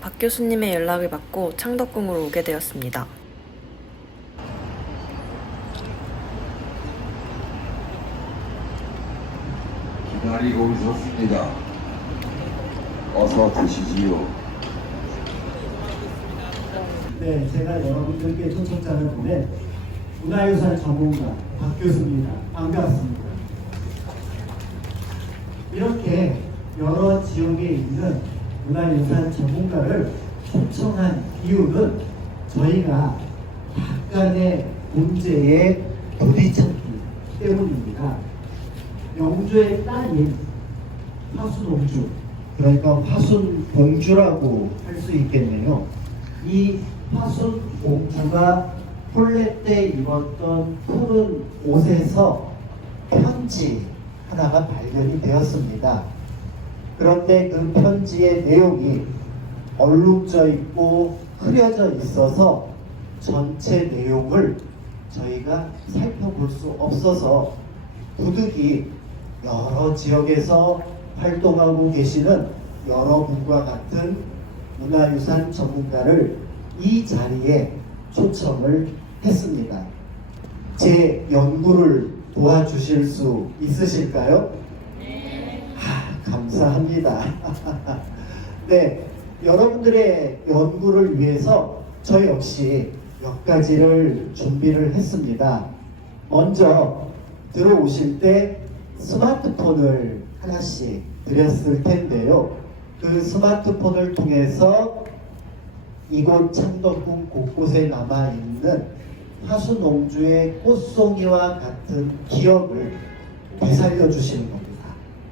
박 교수님의 연락을 받고 창덕궁으로 오게 되었습니다. 기다리고 있었습니다. 어서 드시지요. 네, 제가 여러분들께 초청장을 보낸 문화유산 전문가 박 교수입니다. 반갑습니다. 이렇게 여러 지역에 있는 문화유산 전문가를 초청한 이유는 저희가 약간의 문제에 부딪혔기 때문입니다. 영주의 딸인 화순옹주, 그러니까 화순봉주라고 할 수 있겠네요. 이 화순봉주가 혼례 때 입었던 푸른 옷에서 편지 하나가 발견이 되었습니다. 그런데 그 편지의 내용이 얼룩져 있고 흐려져 있어서 전체 내용을 저희가 살펴볼 수 없어서 부득이 여러 지역에서 활동하고 계시는 여러분과 같은 문화유산 전문가를 이 자리에 초청을 했습니다. 제 연구를 도와주실 수 있으실까요? 네. 감사합니다. 네, 여러분들의 연구를 위해서 저 역시 몇 가지를 준비를 했습니다. 먼저 들어오실 때 스마트폰을 하나씩 드렸을 텐데요. 그 스마트폰을 통해서 이곳 창덕궁 곳곳에 남아있는 화순옹주의 꽃송이와 같은 기억을 되살려 주시는 겁니다.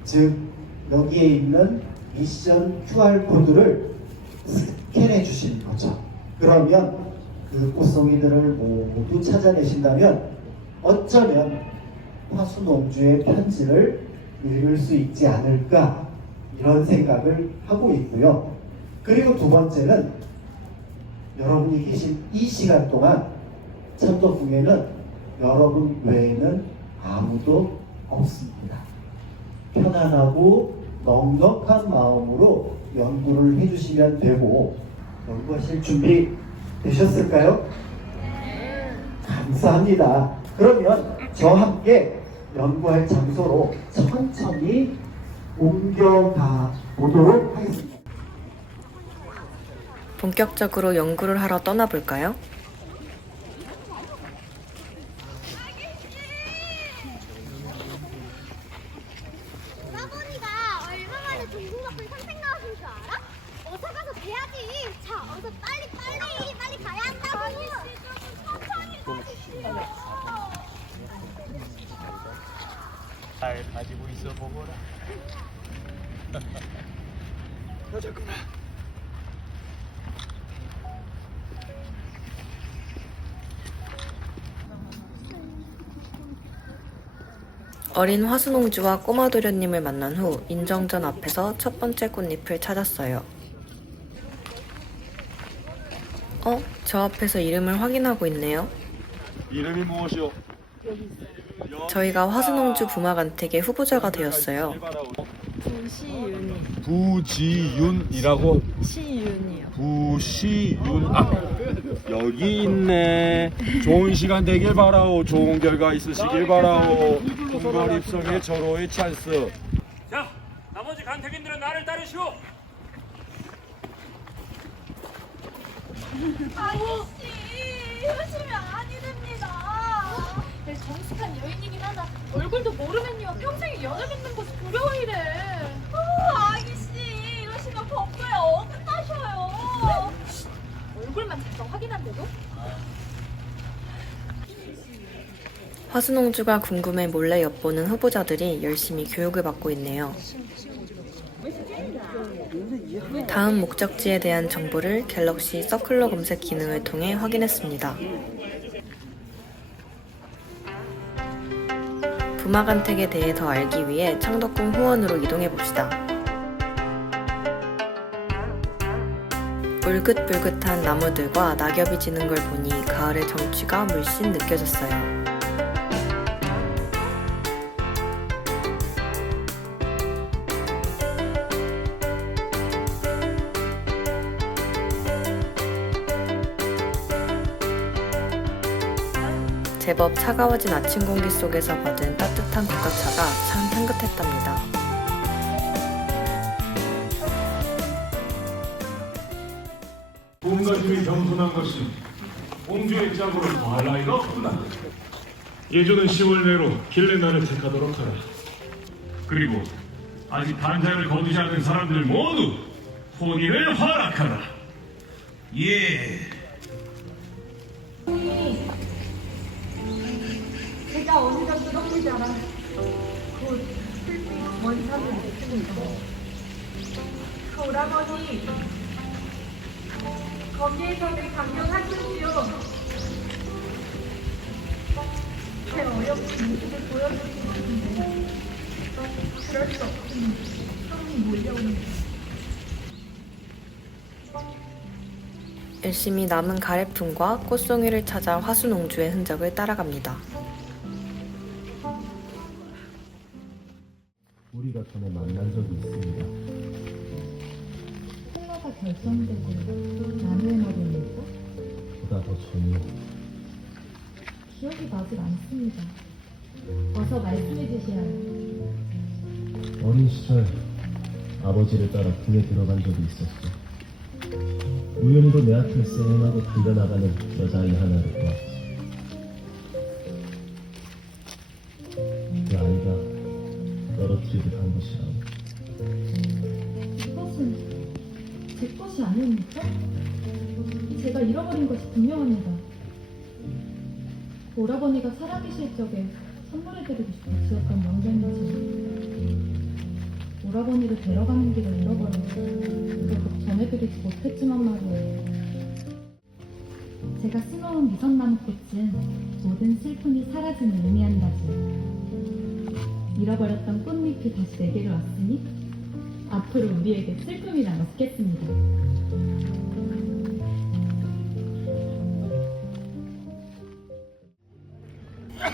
즉 여기에 있는 미션 QR코드를 스캔해 주시는 거죠. 그러면 그 꽃송이들을 모두 찾아내신다면 어쩌면 화순옹주의 편지를 읽을 수 있지 않을까, 이런 생각을 하고 있고요. 그리고 두 번째는 여러분이 계신 이 시간 동안 창덕궁에는 여러분 외에는 아무도 없습니다. 편안하고 넉넉한 마음으로 연구를 해주시면 되고, 연구하실 준비 되셨을까요? 감사합니다. 그러면 저와 함께 연구할 장소로 천천히 옮겨가 보도록 하겠습니다. 본격적으로 연구를 하러 떠나볼까요? 오라버니가 얼마 만에 동궁덕분 상생 나왔을 줄 알아? 어서 가서 뵈야지. 자, 어서 빨리 가야 한다고. 천천히 가주시오. 잘 가지고 있어 보거라. 여자구나. 어린 화순옹주와 꼬마 도련님을 만난 후 인정전 앞에서 첫 번째 꽃잎을 찾았어요. 저 앞에서 이름을 확인하고 있네요. 이름이 무엇이오? 저희가 화순옹주 부마간택의 후보자가 되었어요. 부지윤이라고? 시윤이요. 부시윤. 여기 있네. 좋은 시간 되길 바라오. 좋은 결과 있으시길 바라오. 통별 입성의 절호의 찬스. 자, 나머지 간택인들은 나를 따르시오. 아저씨, 이러시면 아니 됩니다. 내 정숙한 여인이긴 하나 얼굴도 모르면요 평생에 연애 맺는 것이 두려워이래. 아저씨, 이러시면 법도에 어긋나셔요. 얼굴만 잠깐 확인한데도? 화순옹주가 궁금해 몰래 엿보는 후보자들이 열심히 교육을 받고 있네요. 다음 목적지에 대한 정보를 갤럭시 서클러 검색 기능을 통해 확인했습니다. 부마간택에 대해 더 알기 위해 창덕궁 후원으로 이동해봅시다. 울긋불긋한 나무들과 낙엽이 지는 걸 보니 가을의 정취가 물씬 느껴졌어요. 제법 차가워진 아침 공기 속에서 받은 따뜻한 국화차가 참 향긋했답니다. 몸가짐이 겸손한 것은 공주의 짝으로 더할 나위가 없구나. 예조는 10월 내로 길레나를 택하도록 하라. 그리고 아직 단장을 거두지 않은 사람들 모두 혼인을 허락하라. 예. 제가 어디가 뜨겁지 않아 곧 슬피 원산을 냈습니다. 그 오라버니 거기에서는 강경하십시오. 제 어여쁜 모습을 보여주고 싶은데 그럴 수 없으니 처음이 몰려옵니다. 열심히 남은 가래품과 꽃송이를 찾아 화수농주의 흔적을 따라갑니다. 우리가 전에 만난 적이 있습니다. 통로가 결정되고 나무의 머리입니까? 보다 더 전이요. 기억이 나질 않습니다. 어서 말씀해 주셔야 해요. 어린 시절 아버지를 따라 군에 들어간 적이 있었어. 우연히도 내 앞을 쌩하고 달려나가는 여자아이 하나를 보았지. 그 아이가 떨어뜨리듯 한 것이라고. 이것은 제 것이 아닙니까? 제가 잃어버린 것이 분명합니다. 오라버니가 살아계실 적에 선물해드리고 싶어 지었던 명령이지. 오라버니를 데려가는 길을 잃어버려서 결국 전해드리지 못했지만 말이에요. 제가 심어온 미선나무꽃은 모든 슬픔이 사라짐을 의미한다지. 잃어버렸던 꽃잎이 다시 내게로 왔으니 앞으로 우리에게 슬픔이란 없겠습니다.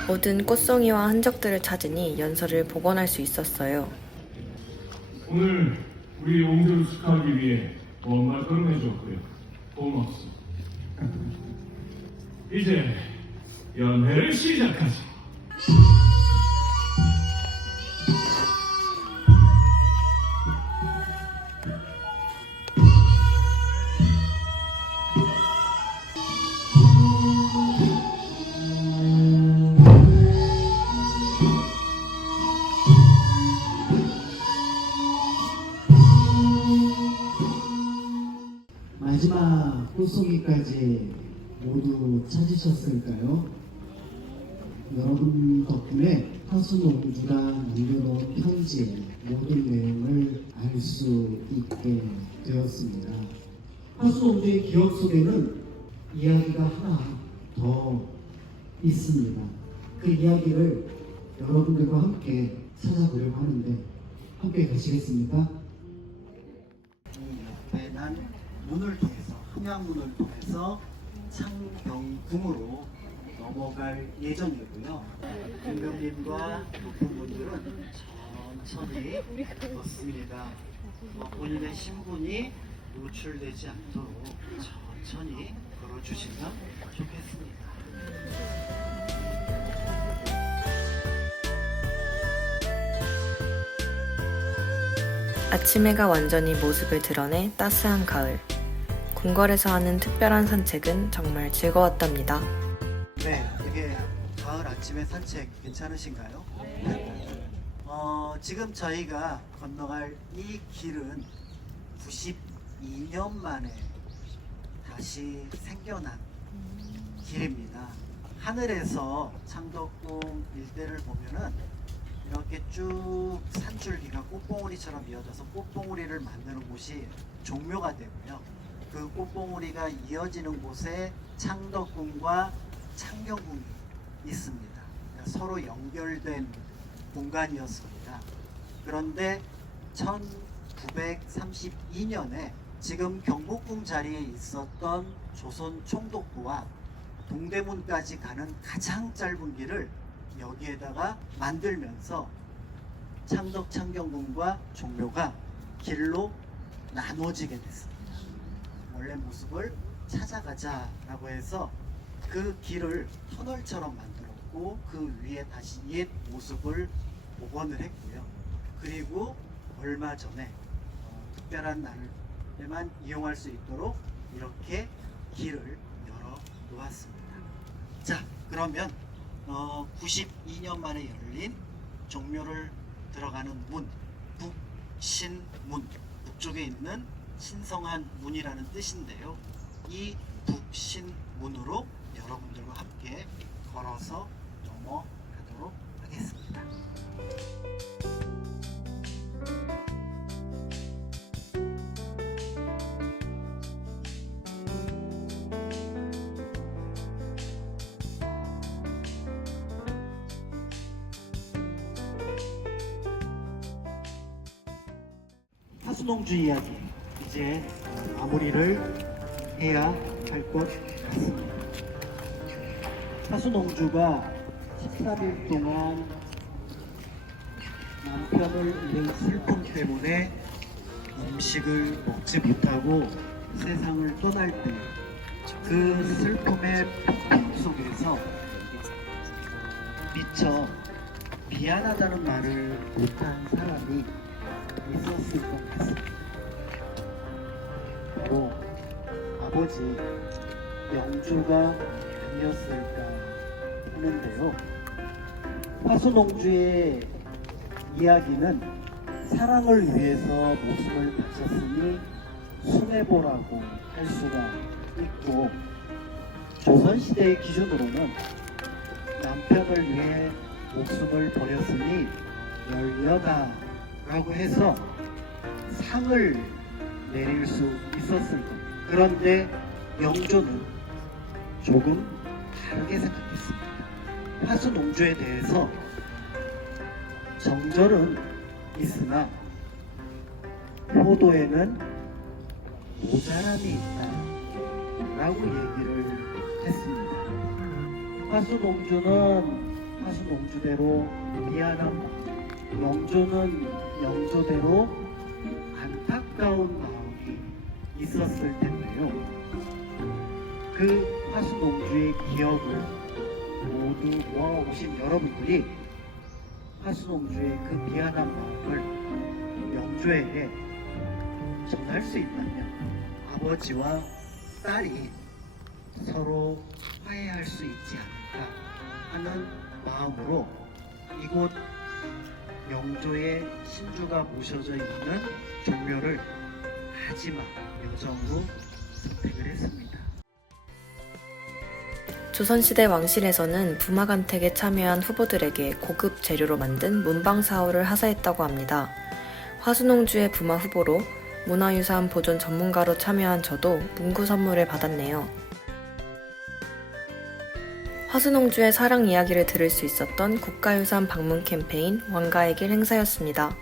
모든 꽃송이와 흔적들을 찾으니 연서를 복원할 수 있었어요. 오늘 우리 옹주를 축하하기 위해 좋은 말씀을 해줬고요. 고맙소. 이제 연회를 시작하지. 마지막 꽃송이까지 모두 찾으셨을까요? 여러분 덕분에 화수농주가 남겨놓은 편지의 모든 내용을 알 수 있게 되었습니다. 화수농주의 기억 속에는 이야기가 하나 더 있습니다. 그 이야기를 여러분들과 함께 찾아보려고 하는데 함께 가시겠습니까? 옆에 난 문을 통해서 함양문을 통해서 창경궁으로 넘어갈 예정이고요. 김병님과 높은 분들은 천천히 걷습니다. 본인의 신분이 노출되지 않도록 천천히 걸어주시면 좋겠습니다. 아침 해가 완전히 모습을 드러내 따스한 가을. 궁궐에서 하는 특별한 산책은 정말 즐거웠답니다. 네, 이게 가을 아침의 산책 괜찮으신가요? 지금 저희가 건너갈 이 길은 92년 만에 다시 생겨난 길입니다. 하늘에서 창덕궁 일대를 보면은 이렇게 쭉 산줄기가 꽃봉오리처럼 이어져서 꽃봉오리를 만드는 곳이 종묘가 되고요. 그 꽃봉오리가 이어지는 곳에 창덕궁과 창경궁이 있습니다. 그러니까 서로 연결된 공간이었습니다. 그런데 1932년에 지금 경복궁 자리에 있었던 조선 총독부와 동대문까지 가는 가장 짧은 길을 여기에다가 만들면서 창덕 창경궁과 종묘가 길로 나눠지게 됐습니다. 원래 모습을 찾아가자라고 해서 그 길을 터널처럼 만들어 그리고 그 위에 다시 옛 모습을 복원을 했고요. 그리고 얼마 전에 특별한 날에만 이용할 수 있도록 이렇게 길을 열어 놓았습니다. 자, 그러면 92년 만에 열린 종묘를 들어가는 문, 북신문, 북쪽에 있는 신성한 문이라는 뜻인데요. 이 북신문으로 여러분들과 함께 걸어서 넘어가도록 하겠습니다. 화순홍주 이야기 이제 마무리를 해야 할 것 같습니다. 화순홍주가 13일 동안 남편을 잃은 슬픔 때문에 음식을 먹지 못하고 세상을 떠날 때 그 슬픔의 폭풍 속에서 미처 미안하다는 말을 못한 사람이 있었을 것 같습니다. 바로 아버지 영주가 아니었을까 하는데요. 화순홍주의 이야기는 사랑을 위해서 목숨을 바쳤으니 순애보라고 할 수가 있고, 조선시대의 기준으로는 남편을 위해 목숨을 버렸으니 열려다라고 해서 상을 내릴 수 있었을 겁니다. 그런데 영조는 조금 다르게 생각했습니다. 화순홍주에 대해서 정절은 있으나 효도에는 모자람이 있다 라고 얘기를 했습니다. 화순홍주는 화순홍주대로 미안한 마음, 영조는 영조대로 안타까운 마음이 있었을 텐데요. 그 화순홍주의 기억을 모두 모아오신 여러분들이 화순홍주의 그 미안한 마음을 영조에게 전할 수 있다면 아버지와 딸이 서로 화해할 수 있지 않을까 하는 마음으로 이곳 영조의 신주가 모셔져 있는 종묘를 마지막 여정으로 선택을 했습니다. 조선시대 왕실에서는 부마간택에 참여한 후보들에게 고급 재료로 만든 문방사오를 하사했다고 합니다. 화순홍주의 부마 후보로 문화유산 보존 전문가로 참여한 저도 문구 선물을 받았네요. 화순홍주의 사랑 이야기를 들을 수 있었던 국가유산 방문 캠페인 왕가의 길 행사였습니다.